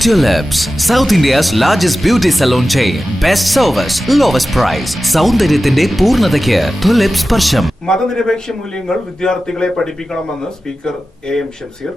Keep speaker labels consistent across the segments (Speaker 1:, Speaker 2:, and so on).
Speaker 1: Tulips, South India's largest beauty salon chain. Best service, lowest price. സൗന്ദര്യത്തിന്റെ പൂർണതയ്ക്ക് tulip സ്പർശം
Speaker 2: മതനിരപേക്ഷ മൂല്യങ്ങൾ വിദ്യാർത്ഥികളെ പഠിപ്പിക്കണമെന്ന് സ്പീക്കർ എ എം ഷംസീർ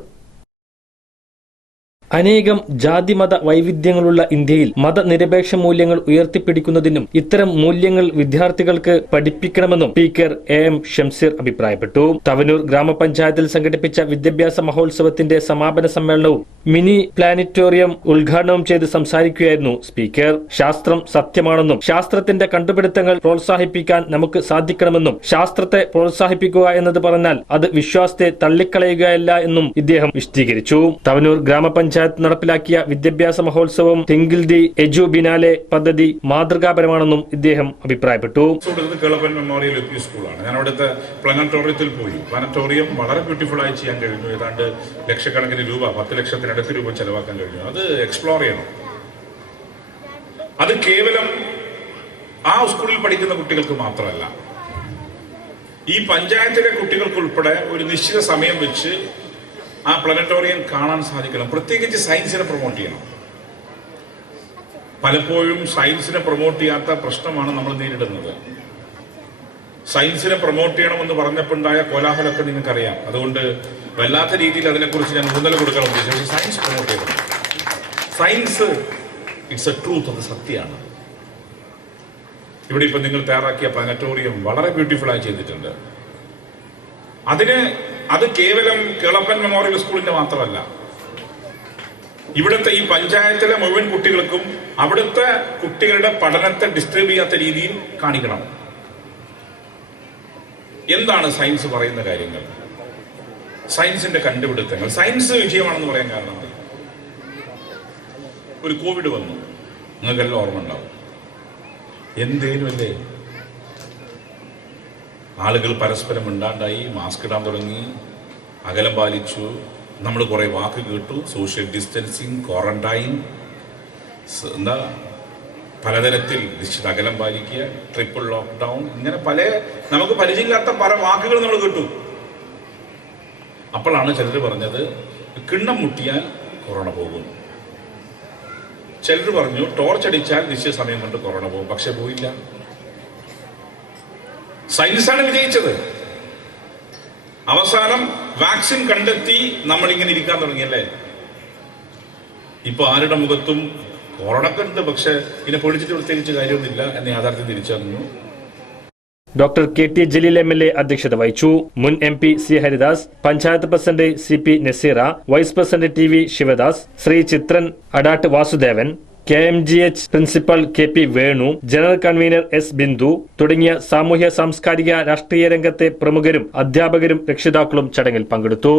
Speaker 3: അനേകം ജാതിമത വൈവിധ്യങ്ങളുള്ള ഇന്ത്യയിൽ മതനിരപേക്ഷ മൂല്യങ്ങൾ ഉയർത്തിപ്പിടിക്കുന്നതിനും ഇത്തരം മൂല്യങ്ങൾ വിദ്യാർത്ഥികൾക്ക് പഠിപ്പിക്കണമെന്നും സ്പീക്കർ എ എം ഷംസീർ അഭിപ്രായപ്പെട്ടു തവനൂർ ഗ്രാമപഞ്ചായത്തിൽ സംഘടിപ്പിച്ച വിദ്യാഭ്യാസ മഹോത്സവത്തിന്റെ സമാപന സമ്മേളനവും മിനി പ്ലാനറ്റോറിയം ഉദ്ഘാടനം ചെയ്ത് സംസാരിക്കുകയായിരുന്നു സ്പീക്കർ. ശാസ്ത്രം സത്യമാണെന്നും ശാസ്ത്രത്തിന്റെ കണ്ടുപിടുത്തങ്ങൾ പ്രോത്സാഹിപ്പിക്കാൻ നമുക്ക് സാധിക്കണമെന്നും ശാസ്ത്രത്തെ പ്രോത്സാഹിപ്പിക്കുക എന്നത് പറഞ്ഞാൽ അത് വിശ്വാസത്തെ തള്ളിക്കളയുകയല്ല എന്നും ഇദ്ദേഹം വിശദീകരിച്ചു. തവനൂർ ഗ്രാമപഞ്ചായത്ത് നടപ്പിലാക്കിയ വിദ്യാഭ്യാസ മഹോത്സവം തിങ്കിൽ ദി എജു ബിനാലെ പദ്ധതി മാതൃകാപരമാണെന്നും ഇദ്ദേഹം അഭിപ്രായപ്പെട്ടു.
Speaker 4: മെമ്മോറിയൽ സ്കൂളാണ്. ഞാൻ അവിടുത്തെ പ്ലാനറ്റോറിയത്തിൽ പോയി. പ്ലാനറ്റോറിയം വളരെ ബ്യൂട്ടിഫുൾ ആയി ചെയ്യാൻ കഴിഞ്ഞു. ഏതാണ്ട് ലക്ഷക്കണക്കിന് രൂപ പത്ത് ലക്ഷത്തിനടുത്ത് രൂപ ചെലവാക്കാൻ കഴിഞ്ഞു അത് എക്സ്പ്ലോർ ചെയ്യണം. അത് കേവലം ആ സ്കൂളിൽ പഠിക്കുന്ന കുട്ടികൾക്ക് മാത്രമല്ല ഈ പഞ്ചായത്തിലെ കുട്ടികൾക്ക് ഉൾപ്പെടെ ഒരു നിശ്ചിത സമയം വെച്ച് ആ പ്ലാനറ്റോറിയം കാണാൻ സാധിക്കണം. പ്രത്യേകിച്ച് സയൻസിനെ പ്രൊമോട്ട് ചെയ്യണം. പലപ്പോഴും സയൻസിനെ പ്രൊമോട്ട് ചെയ്യാത്ത പ്രശ്നമാണ് നമ്മൾ നേരിടുന്നത്. സയൻസിനെ പ്രൊമോട്ട് ചെയ്യണമെന്ന് പറഞ്ഞപ്പോണ്ടായ കോലാഹലമൊക്കെ നിങ്ങൾക്കറിയാം. അതുകൊണ്ട് വല്ലാത്ത രീതിയിൽ അതിനെക്കുറിച്ച് ഞാൻ ഊന്നൽ കൊടുക്കാൻ ഉദ്ദേശിച്ചു. സയൻസ് പ്രൊമോട്ട് ചെയ്യണം. സയൻസ് ഇറ്റ്സ് എ ട്രൂത്ത് അത് സത്യമാണ്. ഇവിടെ ഇപ്പം നിങ്ങൾ തയ്യാറാക്കിയ പ്ലാനറ്റോറിയം വളരെ ബ്യൂട്ടിഫുൾ ആയി ചെയ്തിട്ടുണ്ട്. അതിന് അത് കേവലം കേളപ്പൻ മെമ്മോറിയൽ സ്കൂളിന്റെ മാത്രമല്ല. ഇവിടുത്തെ ഈ പഞ്ചായത്തിലെ മുഴുവൻ കുട്ടികൾക്കും അവിടുത്തെ കുട്ടികളുടെ പഠനത്തെ ഡിസ്റ്റർബ് ചെയ്യാത്ത രീതിയിൽ കാണിക്കണം. എന്താണ് സയൻസ് പറയുന്ന കാര്യങ്ങൾ? സയൻസിന്റെ കണ്ടുപിടുത്തങ്ങൾ. സയൻസ് വിജയമാണെന്ന് പറയാൻ കാരണം ഒരു കോവിഡ് വന്നു. നിങ്ങൾക്കെല്ലാം ഓർമ്മ ഉണ്ടാവും. എന്തേലും അല്ലേ ആളുകൾ പരസ്പരം മിണ്ടാണ്ടായി മാസ്ക് ഇടാൻ തുടങ്ങി അകലം പാലിച്ചു. നമ്മൾ കുറെ വാക്ക് കേട്ടു. സോഷ്യൽ ഡിസ്റ്റൻസിങ് ക്വാറന്റൈൻ എന്താ? പലതരത്തിൽ നിശ്ചിത അകലം പാലിക്കുക ട്രിപ്പിൾ ലോക്ക്ഡൗൺ ഇങ്ങനെ പല നമുക്ക് പരിചയമില്ലാത്ത പല വാക്കുകൾ നമ്മൾ കിട്ടും. അപ്പോഴാണ് ചിലർ പറഞ്ഞത് കിണ്ണം മുട്ടിയാൽ കൊറോണ പോകും. ചിലർ പറഞ്ഞു ടോർച്ച് അടിച്ചാൽ നിശ്ചയ സമയം കൊണ്ട് കൊറോണ പോകും പക്ഷെ പോയില്ല. സയൻസാണ് വിജയിച്ചത്. അവസാനം വാക്സിൻ കണ്ടെത്തി നമ്മളിങ്ങനെ ഇരിക്കാൻ തുടങ്ങിയല്ലേ? ഇപ്പൊ ആരുടെ മുഖത്തും കൊറോണക്ക് ഉണ്ട് പക്ഷെ ഇതിനെ പൊളിച്ചിട്ട് പ്രത്യേകിച്ച് കാര്യമൊന്നുമില്ല എന്ന യാഥാർത്ഥ്യം തിരിച്ചറിഞ്ഞു.
Speaker 3: Doctor K T Jaleel M L A അധ്യക്ഷത വഹിച്ചു. മുൻ M P C Haridas panchayat president C P Naseera vice president T V Sivadas Sri Chithran Adatt Vasudevan K M G H principal K P Venu general convener S Bindu തുടങ്ങിയ സാമൂഹ്യ സാംസ്കാരിക രാഷ്ട്രീയ രംഗത്തെ പ്രമുഖരും അധ്യാപകരും രക്ഷിതാക്കളും ചടങ്ങിൽ പങ്കെടുത്തു.